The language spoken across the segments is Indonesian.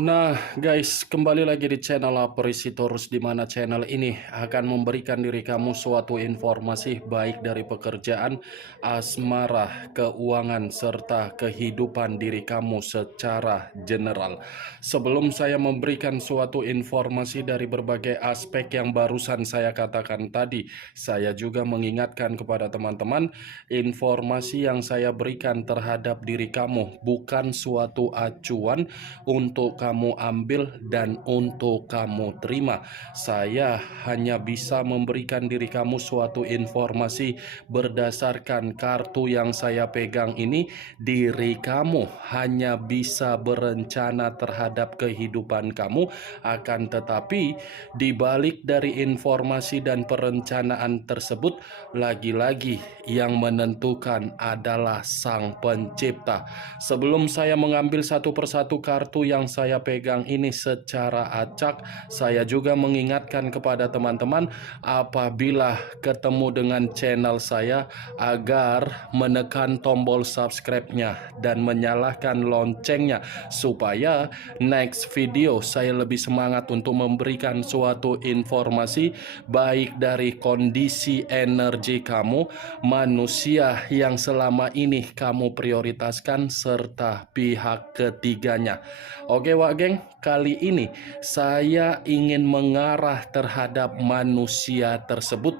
Nah guys, kembali lagi di channel Apresitorus, di mana channel ini akan memberikan diri kamu suatu informasi baik dari pekerjaan, asmara, keuangan, serta kehidupan diri kamu secara general. Sebelum saya memberikan suatu informasi dari berbagai aspek yang barusan saya katakan tadi, saya juga mengingatkan kepada teman-teman, informasi yang saya berikan terhadap diri kamu bukan suatu acuan untuk kamu ambil dan untuk kamu terima. Saya hanya bisa memberikan diri kamu suatu informasi berdasarkan kartu yang saya pegang ini. Diri kamu hanya bisa berencana terhadap kehidupan kamu, akan tetapi di balik dari informasi dan perencanaan tersebut, lagi-lagi yang menentukan adalah Sang Pencipta. Sebelum saya mengambil satu persatu kartu yang saya pegang ini secara acak, saya juga mengingatkan kepada teman-teman apabila ketemu dengan channel saya agar menekan tombol subscribe-nya dan menyalakan loncengnya supaya next video saya lebih semangat untuk memberikan suatu informasi baik dari kondisi energi kamu, manusia yang selama ini kamu prioritaskan, serta pihak ketiganya. Oke Wak Geng, kali ini saya ingin mengarah terhadap manusia tersebut.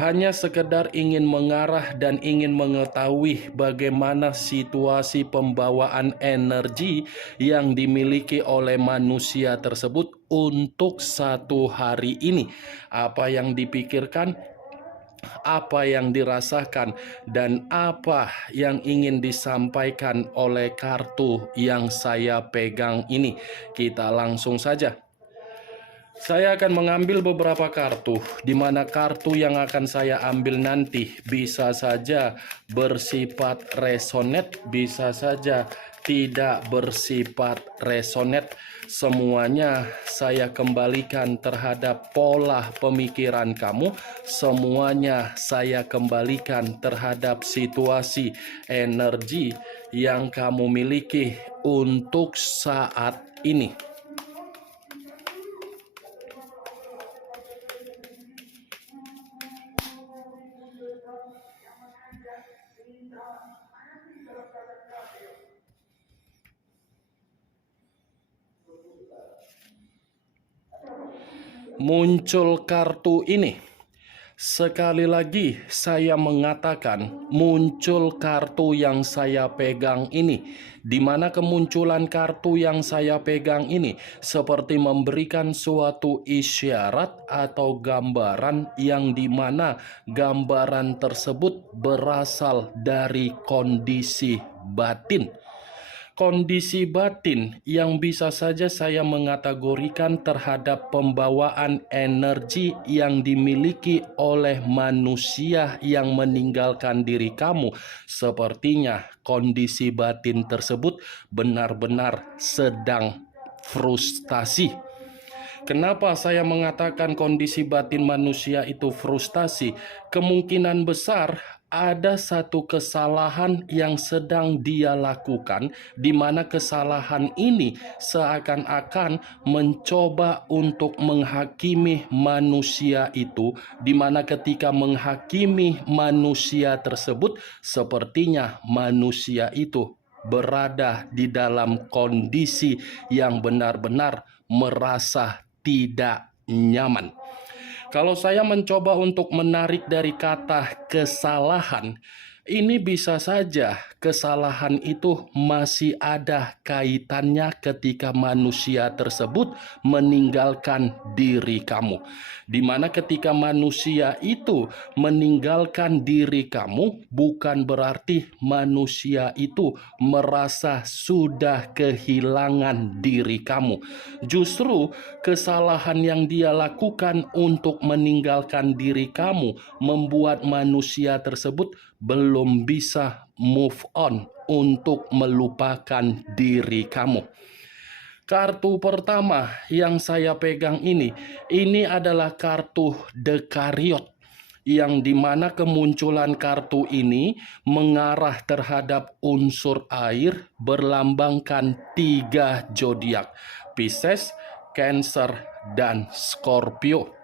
Hanya sekedar ingin mengarah dan ingin mengetahui bagaimana situasi pembawaan energi yang dimiliki oleh manusia tersebut untuk satu hari ini. Apa yang dipikirkan, apa yang dirasakan, dan apa yang ingin disampaikan oleh kartu yang saya pegang ini. Kita langsung saja. Saya akan mengambil beberapa kartu, di mana kartu yang akan saya ambil nanti bisa saja bersifat resonate, bisa saja tidak bersifat resonate. Semuanya saya kembalikan terhadap pola pemikiran kamu. Semuanya saya kembalikan terhadap situasi energi yang kamu miliki untuk saat ini. Muncul kartu ini. Sekali lagi saya mengatakan muncul kartu yang saya pegang ini, di mana kemunculan kartu yang saya pegang ini seperti memberikan suatu isyarat atau gambaran yang dimana gambaran tersebut berasal dari kondisi batin. Kondisi batin yang bisa saja saya mengategorikan terhadap pembawaan energi yang dimiliki oleh manusia yang meninggalkan diri kamu. Sepertinya kondisi batin tersebut benar-benar sedang frustasi. Kenapa saya mengatakan kondisi batin manusia itu frustasi? Kemungkinan besar ada satu kesalahan yang sedang dia lakukan, di mana kesalahan ini seakan-akan mencoba untuk menghakimi manusia itu, di mana ketika menghakimi manusia tersebut, sepertinya manusia itu berada di dalam kondisi yang benar-benar merasa tidak nyaman. Kalau saya mencoba untuk menarik dari kata kesalahan, ini bisa saja kesalahan itu masih ada kaitannya ketika manusia tersebut meninggalkan diri kamu. Di mana ketika manusia itu meninggalkan diri kamu, bukan berarti manusia itu merasa sudah kehilangan diri kamu. Justru kesalahan yang dia lakukan untuk meninggalkan diri kamu membuat manusia tersebut belum bisa move on untuk melupakan diri kamu. Kartu pertama yang saya pegang ini adalah kartu The Chariot. yang dimana kemunculan kartu ini mengarah terhadap unsur air berlambangkan 3 zodiak, Pisces, Cancer, dan Scorpio.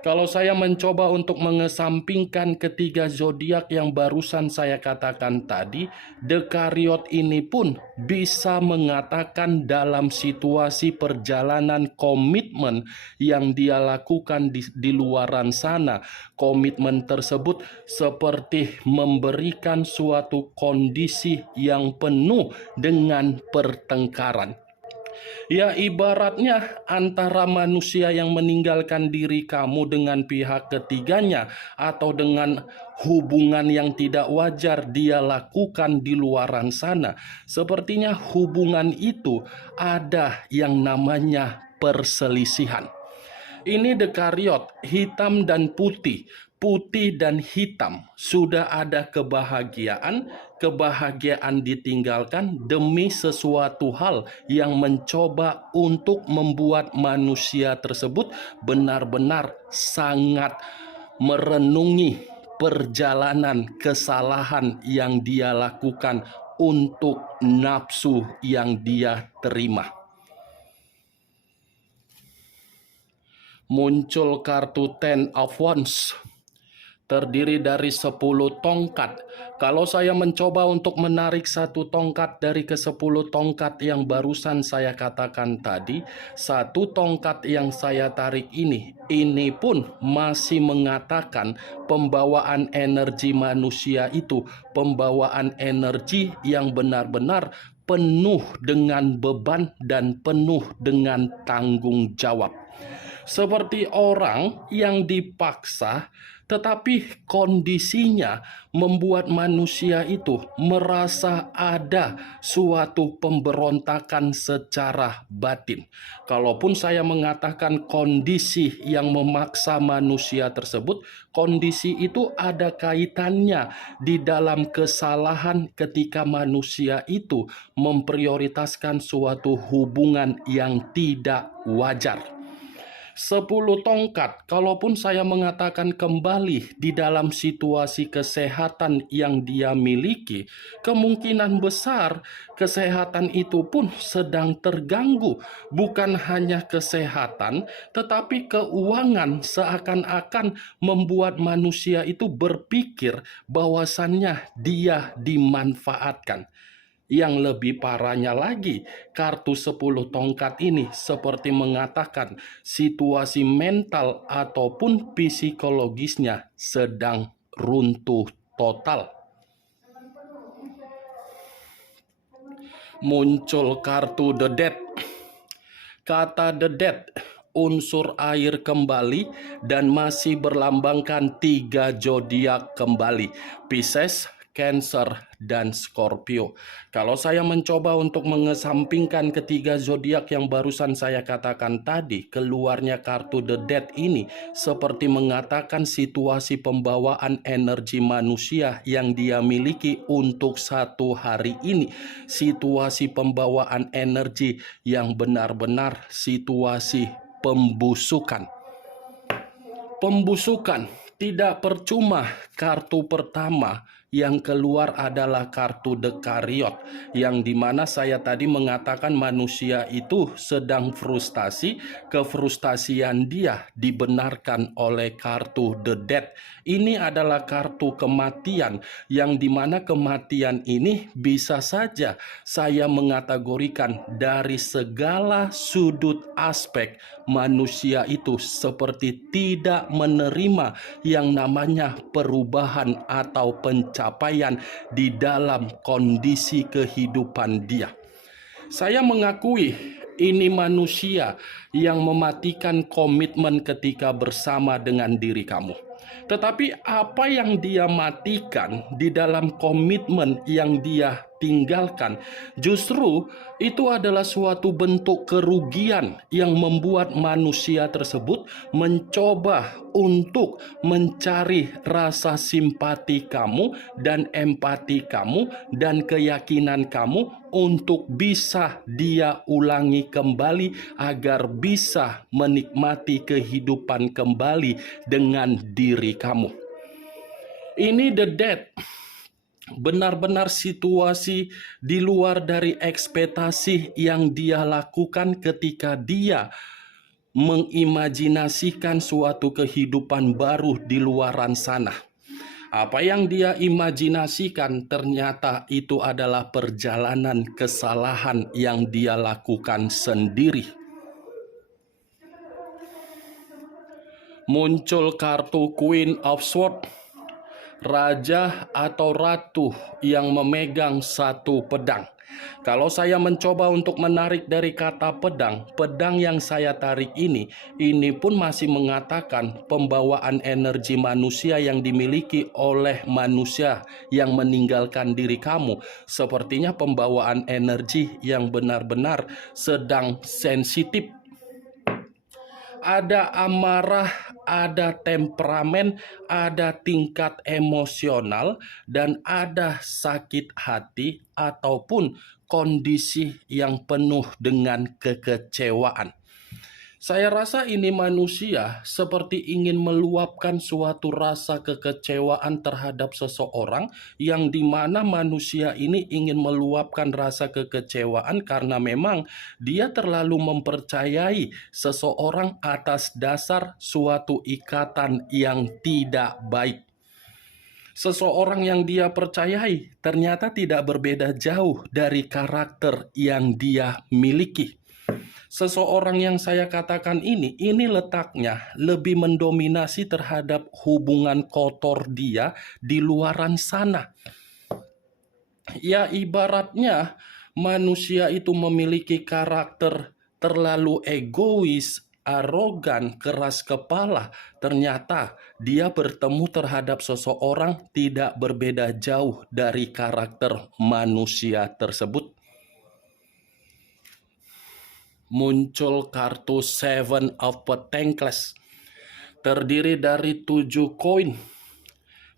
Kalau saya mencoba untuk mengesampingkan ketiga zodiak yang barusan saya katakan tadi, Dekariot ini pun bisa mengatakan dalam situasi perjalanan komitmen yang dia lakukan di luaran sana. Komitmen tersebut seperti memberikan suatu kondisi yang penuh dengan pertengkaran. Ya, ibaratnya antara manusia yang meninggalkan diri kamu dengan pihak ketiganya atau dengan hubungan yang tidak wajar dia lakukan di luaran sana. Sepertinya hubungan itu ada yang namanya perselisihan. Ini Dekariot, hitam dan putih, putih dan hitam. Sudah ada kebahagiaan, kebahagiaan ditinggalkan demi sesuatu hal yang mencoba untuk membuat manusia tersebut benar-benar sangat merenungi perjalanan kesalahan yang dia lakukan untuk nafsu yang dia terima. Muncul kartu Ten of Wands, terdiri dari 10 tongkat. Kalau saya mencoba untuk menarik satu tongkat dari ke-10 tongkat yang barusan saya katakan tadi, satu tongkat yang saya tarik ini pun masih mengatakan pembawaan energi manusia itu, pembawaan energi yang benar-benar penuh dengan beban dan penuh dengan tanggung jawab. Seperti orang yang dipaksa, tetapi kondisinya membuat manusia itu merasa ada suatu pemberontakan secara batin. Kalaupun saya mengatakan kondisi yang memaksa manusia tersebut, kondisi itu ada kaitannya di dalam kesalahan ketika manusia itu memprioritaskan suatu hubungan yang tidak wajar. 10 tongkat, kalaupun saya mengatakan kembali di dalam situasi kesehatan yang dia miliki, kemungkinan besar kesehatan itu pun sedang terganggu. Bukan hanya kesehatan, tetapi keuangan seakan-akan membuat manusia itu berpikir bahwasannya dia dimanfaatkan. Yang lebih parahnya lagi, kartu 10 tongkat ini seperti mengatakan situasi mental ataupun psikologisnya sedang runtuh total. Muncul kartu The Death. Kata The Death, unsur air kembali dan masih berlambangkan 3 zodiak kembali, Pisces, Cancer, dan Scorpio. Kalau saya mencoba untuk mengesampingkan ketiga zodiak yang barusan saya katakan tadi, keluarnya kartu The Death ini seperti mengatakan situasi pembawaan energi manusia yang dia miliki untuk satu hari ini. Situasi pembawaan energi yang benar-benar situasi pembusukan. Pembusukan. Tidak percuma kartu pertama yang keluar adalah kartu Dekariot, yang dimana saya tadi mengatakan manusia itu sedang frustasi, kefrustasian dia dibenarkan oleh kartu The Death. Ini adalah kartu kematian, yang dimana kematian ini bisa saja saya mengategorikan dari segala sudut aspek manusia itu seperti tidak menerima yang namanya perubahan atau pencapaian di dalam kondisi kehidupan dia. Saya mengakui ini manusia yang mematikan komitmen ketika bersama dengan diri kamu. Tetapi apa yang dia matikan di dalam komitmen yang dia tinggalkan, justru itu adalah suatu bentuk kerugian yang membuat manusia tersebut mencoba untuk mencari rasa simpati kamu dan empati kamu dan keyakinan kamu untuk bisa dia ulangi kembali agar bisa menikmati kehidupan kembali dengan diri kamu. Ini the death. Benar-benar situasi di luar dari ekspektasi yang dia lakukan ketika dia mengimajinasikan suatu kehidupan baru di luaran sana. Apa yang dia imajinasikan ternyata itu adalah perjalanan kesalahan yang dia lakukan sendiri. Muncul kartu Queen of Swords, raja atau ratu yang memegang satu pedang. Kalau saya mencoba untuk menarik dari kata pedang, pedang yang saya tarik ini pun masih mengatakan pembawaan energi manusia yang dimiliki oleh manusia yang meninggalkan diri kamu. Sepertinya pembawaan energi yang benar-benar sedang sensitif. Ada amarah, ada temperamen, ada tingkat emosional, dan ada sakit hati ataupun kondisi yang penuh dengan kekecewaan. Saya rasa ini manusia seperti ingin meluapkan suatu rasa kekecewaan terhadap seseorang, yang dimana manusia ini ingin meluapkan rasa kekecewaan karena memang dia terlalu mempercayai seseorang atas dasar suatu ikatan yang tidak baik. Seseorang yang dia percayai ternyata tidak berbeda jauh dari karakter yang dia miliki. Seseorang yang saya katakan ini letaknya lebih mendominasi terhadap hubungan kotor dia di luaran sana. Ya, ibaratnya manusia itu memiliki karakter terlalu egois, arogan, keras kepala. Ternyata dia bertemu terhadap seseorang tidak berbeda jauh dari karakter manusia tersebut. Muncul kartu Seven of Pentacles, terdiri dari 7 koin.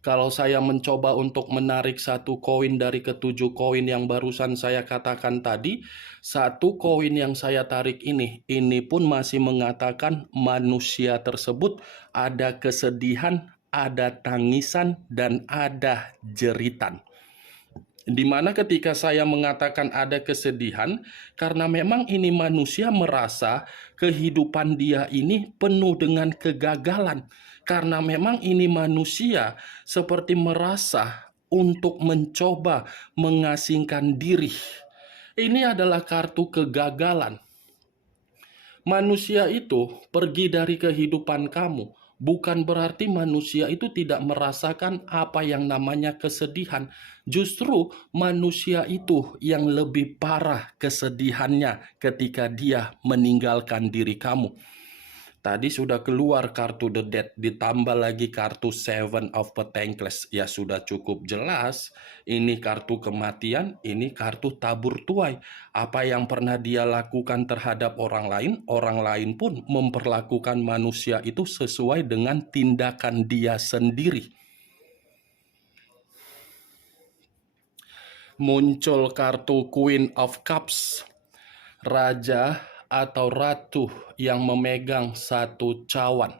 Kalau saya mencoba untuk menarik satu koin dari ketujuh koin yang barusan saya katakan tadi, satu koin yang saya tarik ini pun masih mengatakan manusia tersebut ada kesedihan, ada tangisan, dan ada jeritan. Dimana ketika saya mengatakan ada kesedihan, karena memang ini manusia merasa kehidupan dia ini penuh dengan kegagalan. Karena memang ini manusia seperti merasa untuk mencoba mengasingkan diri. Ini adalah kartu kegagalan. Manusia itu pergi dari kehidupan kamu. Bukan berarti manusia itu tidak merasakan apa yang namanya kesedihan. Justru manusia itu yang lebih parah kesedihannya ketika dia meninggalkan diri kamu. Tadi sudah keluar kartu The Death, ditambah lagi kartu Seven of Pentacles. Ya sudah cukup jelas, ini kartu kematian, ini kartu tabur tuai. Apa yang pernah dia lakukan terhadap orang lain pun memperlakukan manusia itu sesuai dengan tindakan dia sendiri. Muncul kartu Queen of Cups, raja atau ratu yang memegang satu cawan.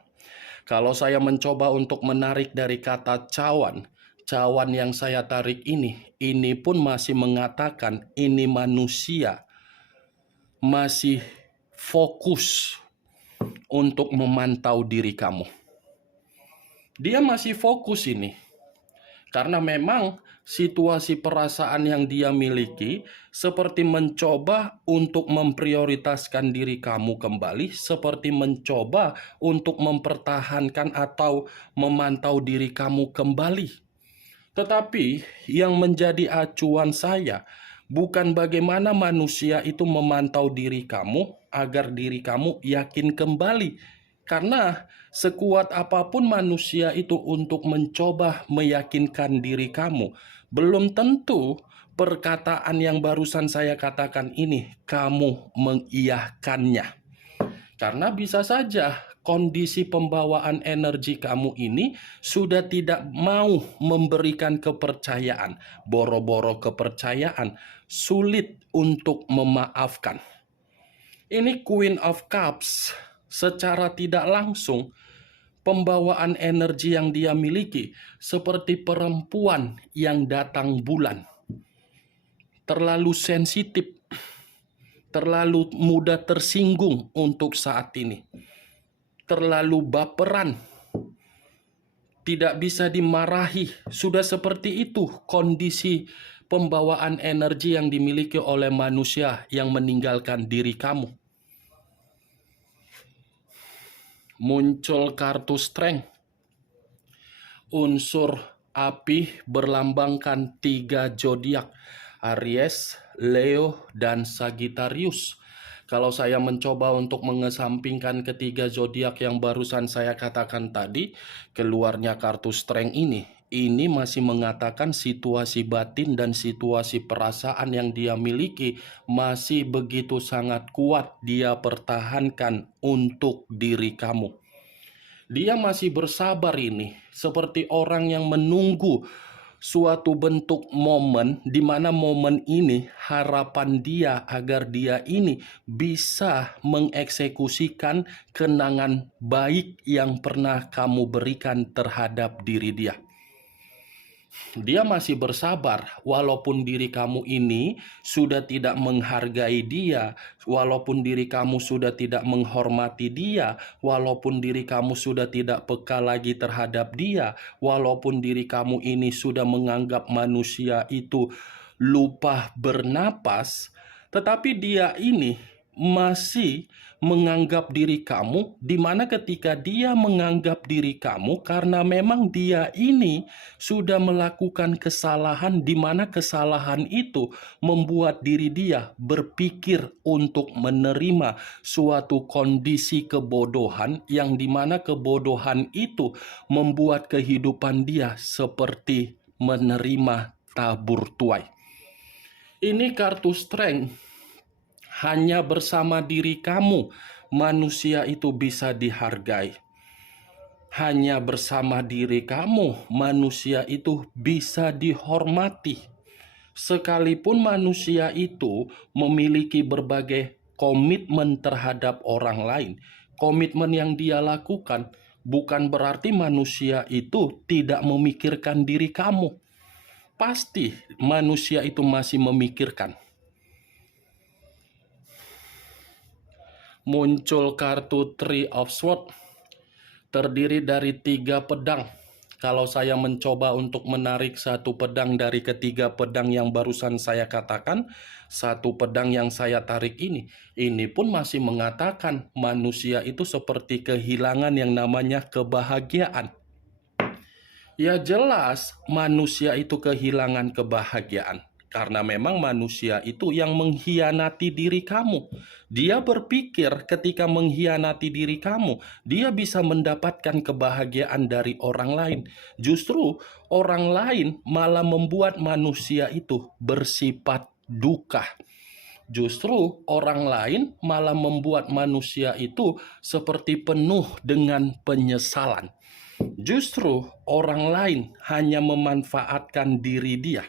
Kalau saya mencoba untuk menarik dari kata cawan, cawan yang saya tarik ini pun masih mengatakan ini manusia masih fokus untuk memantau diri kamu. Dia masih fokus ini. Karena memang situasi perasaan yang dia miliki seperti mencoba untuk memprioritaskan diri kamu kembali, seperti mencoba untuk mempertahankan atau memantau diri kamu kembali. Tetapi yang menjadi acuan saya bukan bagaimana manusia itu memantau diri kamu agar diri kamu yakin kembali. Karena sekuat apapun manusia itu untuk mencoba meyakinkan diri kamu, belum tentu perkataan yang barusan saya katakan ini kamu mengiyakannya. Karena bisa saja kondisi pembawaan energi kamu ini sudah tidak mau memberikan kepercayaan. Boro-boro kepercayaan, sulit untuk memaafkan. Ini Queen of Cups secara tidak langsung Pembawaan energi yang dia miliki seperti perempuan yang datang bulan. Terlalu sensitif, terlalu mudah tersinggung untuk saat ini. Terlalu baperan, tidak bisa dimarahi. Sudah seperti itu kondisi pembawaan energi yang dimiliki oleh manusia yang meninggalkan diri kamu. Muncul kartu strength. Unsur api berlambangkan 3 zodiak, Aries, Leo, dan Sagittarius. Kalau saya mencoba untuk mengesampingkan ketiga zodiak yang barusan saya katakan tadi, keluarnya kartu strength ini masih mengatakan situasi batin dan situasi perasaan yang dia miliki masih begitu sangat kuat dia pertahankan untuk diri kamu. Dia masih bersabar ini, seperti orang yang menunggu suatu bentuk momen di mana momen ini harapan dia agar dia ini bisa mengeksekusikan kenangan baik yang pernah kamu berikan terhadap diri dia. Dia masih bersabar walaupun diri kamu ini sudah tidak menghargai dia, walaupun diri kamu sudah tidak menghormati dia, walaupun diri kamu sudah tidak peka lagi terhadap dia, walaupun diri kamu ini sudah menganggap manusia itu lupa bernapas, tetapi dia ini masih menganggap diri kamu, di mana ketika dia menganggap diri kamu karena memang dia ini sudah melakukan kesalahan, di mana kesalahan itu membuat diri dia berpikir untuk menerima suatu kondisi kebodohan yang di mana kebodohan itu membuat kehidupan dia seperti menerima tabur tuai. Ini kartu strength. Hanya bersama diri kamu, manusia itu bisa dihargai. Hanya bersama diri kamu, manusia itu bisa dihormati. Sekalipun manusia itu memiliki berbagai komitmen terhadap orang lain, komitmen yang dia lakukan bukan berarti manusia itu tidak memikirkan diri kamu. Pasti manusia itu masih memikirkan. Muncul kartu Three of Swords, terdiri dari 3 pedang. Kalau saya mencoba untuk menarik satu pedang dari ketiga pedang yang barusan saya katakan, satu pedang yang saya tarik ini pun masih mengatakan manusia itu seperti kehilangan yang namanya kebahagiaan. Ya jelas manusia itu kehilangan kebahagiaan. Karena memang manusia itu yang mengkhianati diri kamu. Dia berpikir ketika mengkhianati diri kamu, dia bisa mendapatkan kebahagiaan dari orang lain. Justru orang lain malah membuat manusia itu bersifat duka. Justru orang lain malah membuat manusia itu seperti penuh dengan penyesalan. Justru orang lain hanya memanfaatkan diri dia.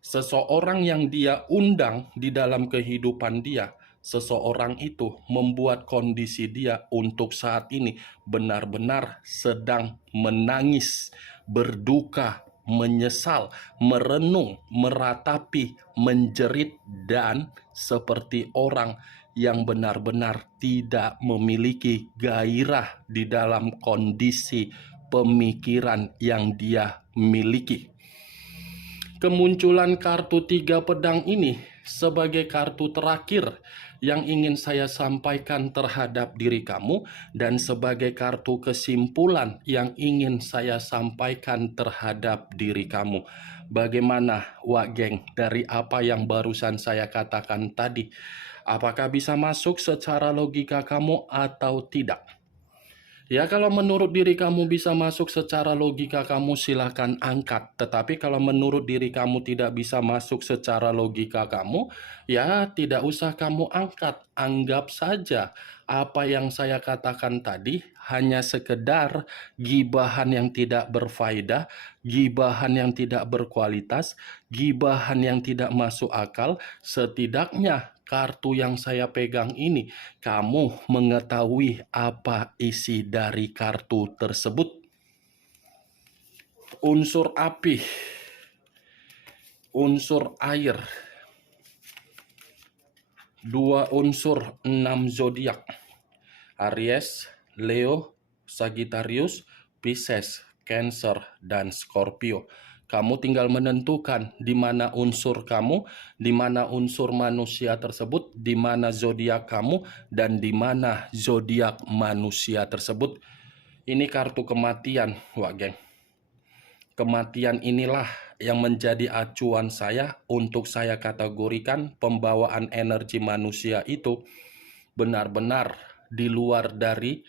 Seseorang yang dia undang di dalam kehidupan dia, seseorang itu membuat kondisi dia untuk saat ini benar-benar sedang menangis, berduka, menyesal, merenung, meratapi, menjerit, dan seperti orang yang benar-benar tidak memiliki gairah di dalam kondisi pemikiran yang dia miliki. Kemunculan kartu 3 pedang ini sebagai kartu terakhir yang ingin saya sampaikan terhadap diri kamu dan sebagai kartu kesimpulan yang ingin saya sampaikan terhadap diri kamu. Bagaimana, Wak Geng, dari apa yang barusan saya katakan tadi? Apakah bisa masuk secara logika kamu atau tidak? Ya, kalau menurut diri kamu bisa masuk secara logika kamu silahkan angkat. Tetapi kalau menurut diri kamu tidak bisa masuk secara logika kamu, ya tidak usah kamu angkat. Anggap saja apa yang saya katakan tadi hanya sekedar gibahan yang tidak berfaedah, gibahan yang tidak berkualitas, gibahan yang tidak masuk akal. Setidaknya kartu yang saya pegang ini, kamu mengetahui apa isi dari kartu tersebut. Unsur api, unsur air, 2 unsur 6 zodiak, Aries, Leo, Sagittarius, Pisces, Cancer, dan Scorpio. Kamu tinggal menentukan di mana unsur kamu, di mana unsur manusia tersebut, di mana zodiak kamu, dan di mana zodiak manusia tersebut. Ini kartu kematian, Wak Geng. Kematian inilah yang menjadi acuan saya untuk saya kategorikan pembawaan energi manusia itu benar-benar di luar dari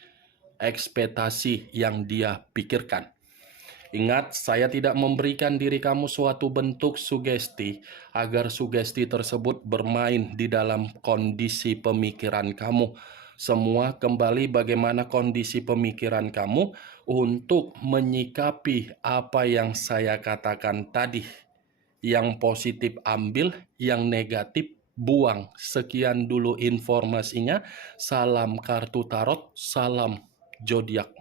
ekspektasi yang dia pikirkan. Ingat, saya tidak memberikan diri kamu suatu bentuk sugesti agar sugesti tersebut bermain di dalam kondisi pemikiran kamu. Semua kembali bagaimana kondisi pemikiran kamu untuk menyikapi apa yang saya katakan tadi. Yang positif ambil, yang negatif buang. Sekian dulu informasinya. Salam kartu tarot, salam zodiak.